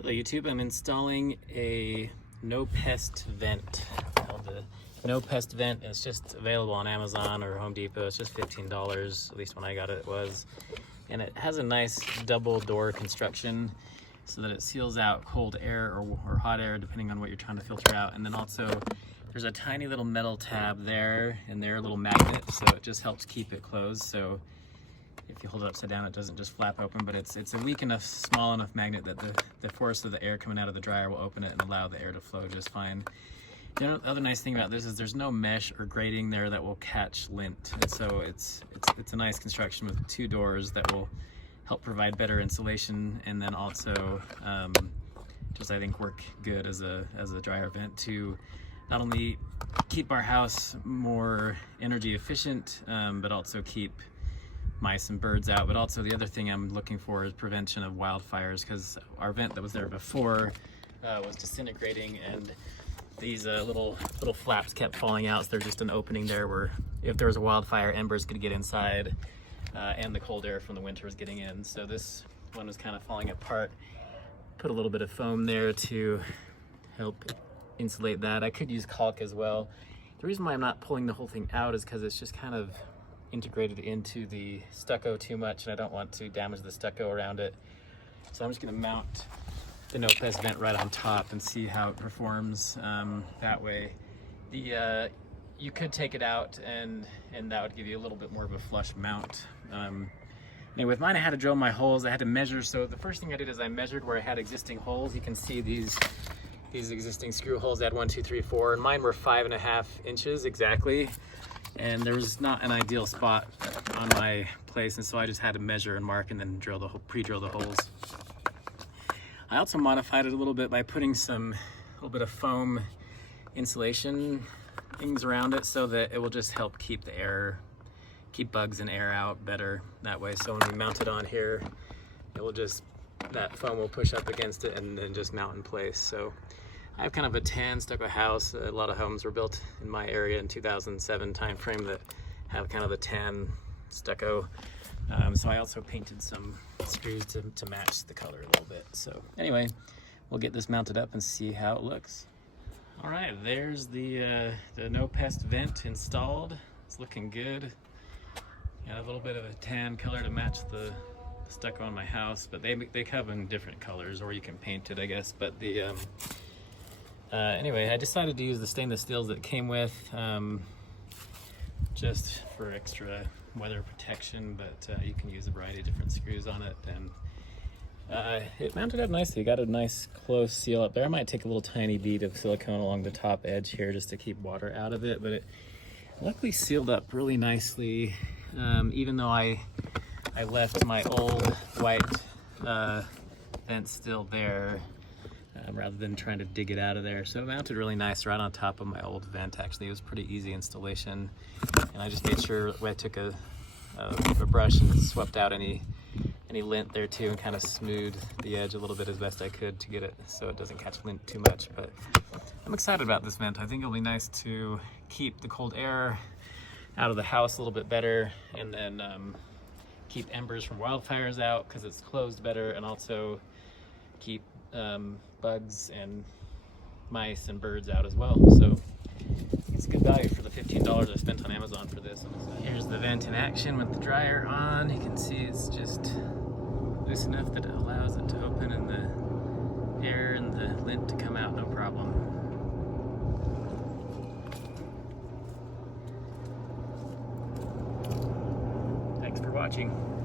Hello YouTube, I'm installing a No Pest Vent. Called the No Pest Vent. It's just available on Amazon or Home Depot. It's just $15, at least when I got it, it was. And it has a nice double door construction so that it seals out cold air or hot air depending on what you're trying to filter out. And then also there's a tiny little metal tab there and there, a little magnet, so it just helps keep it closed. So if you hold it upside down, it doesn't just flap open, but it's a weak enough, small enough magnet that the force of the air coming out of the dryer will open it and allow the air to flow just fine. The other nice thing about this is there's no mesh or grating there that will catch lint, and so it's a nice construction with two doors that will help provide better insulation, and then also just I think work good as a dryer vent to not only keep our house more energy efficient, but also keep mice and birds out. But also the other thing I'm looking for is prevention of wildfires, because our vent that was there before was disintegrating, and these little flaps kept falling out. So they're just an opening there where if there was a wildfire, embers could get inside, and the cold air from the winter was getting in. So this one was kind of falling apart. Put a little bit of foam there to help insulate that. I could use caulk as well. The reason why I'm not pulling the whole thing out is because it's just kind of integrated into the stucco too much, and I don't want to damage the stucco around it. So I'm just going to mount the No Pest Vent right on top and see how it performs that way. You could take it out and that would give you a little bit more of a flush mount. Anyway, with mine I had to drill my holes. I had to measure. So the first thing I did is I measured where I had existing holes. You can see these existing screw holes. I had 1, 2, 3, 4, and mine were 5.5 inches exactly. And there was not an ideal spot on my place, and so I just had to measure and mark and then pre-drill the holes. I also modified it a little bit by putting a little bit of foam insulation things around it so that it will just help keep bugs and air out better that way. So when we mount it on here, that foam will push up against it and then just mount in place. So I have kind of a tan stucco house. A lot of homes were built in my area in 2007 timeframe that have kind of the tan stucco. So I also painted some screws to match the color a little bit. So anyway, we'll get this mounted up and see how it looks. All right, there's the No Pest Vent installed. It's looking good. Got a little bit of a tan color to match the stucco on my house, but they come in different colors, or you can paint it, I guess. But anyway, I decided to use the stainless steels that it came with, just for extra weather protection, but you can use a variety of different screws on it, and it mounted up nicely. Got a nice close seal up there. I might take a little tiny bead of silicone along the top edge here just to keep water out of it, but it luckily sealed up really nicely, even though I left my old white vent still there, rather than trying to dig it out of there. So it mounted really nice right on top of my old vent. Actually, it was pretty easy installation, and I just made sure I took a brush and swept out any lint there too, and kind of smoothed the edge a little bit as best I could to get it so it doesn't catch lint too much. But I'm excited about this vent. I think it'll be nice to keep the cold air out of the house a little bit better, and then keep embers from wildfires out because it's closed better, and also keep bugs and mice and birds out as well. So it's good value for the $15 I spent on Amazon for this. Here's the vent in action with the dryer on. You can see it's just loose enough that it allows it to open and the air and the lint to come out no problem. Thanks for watching.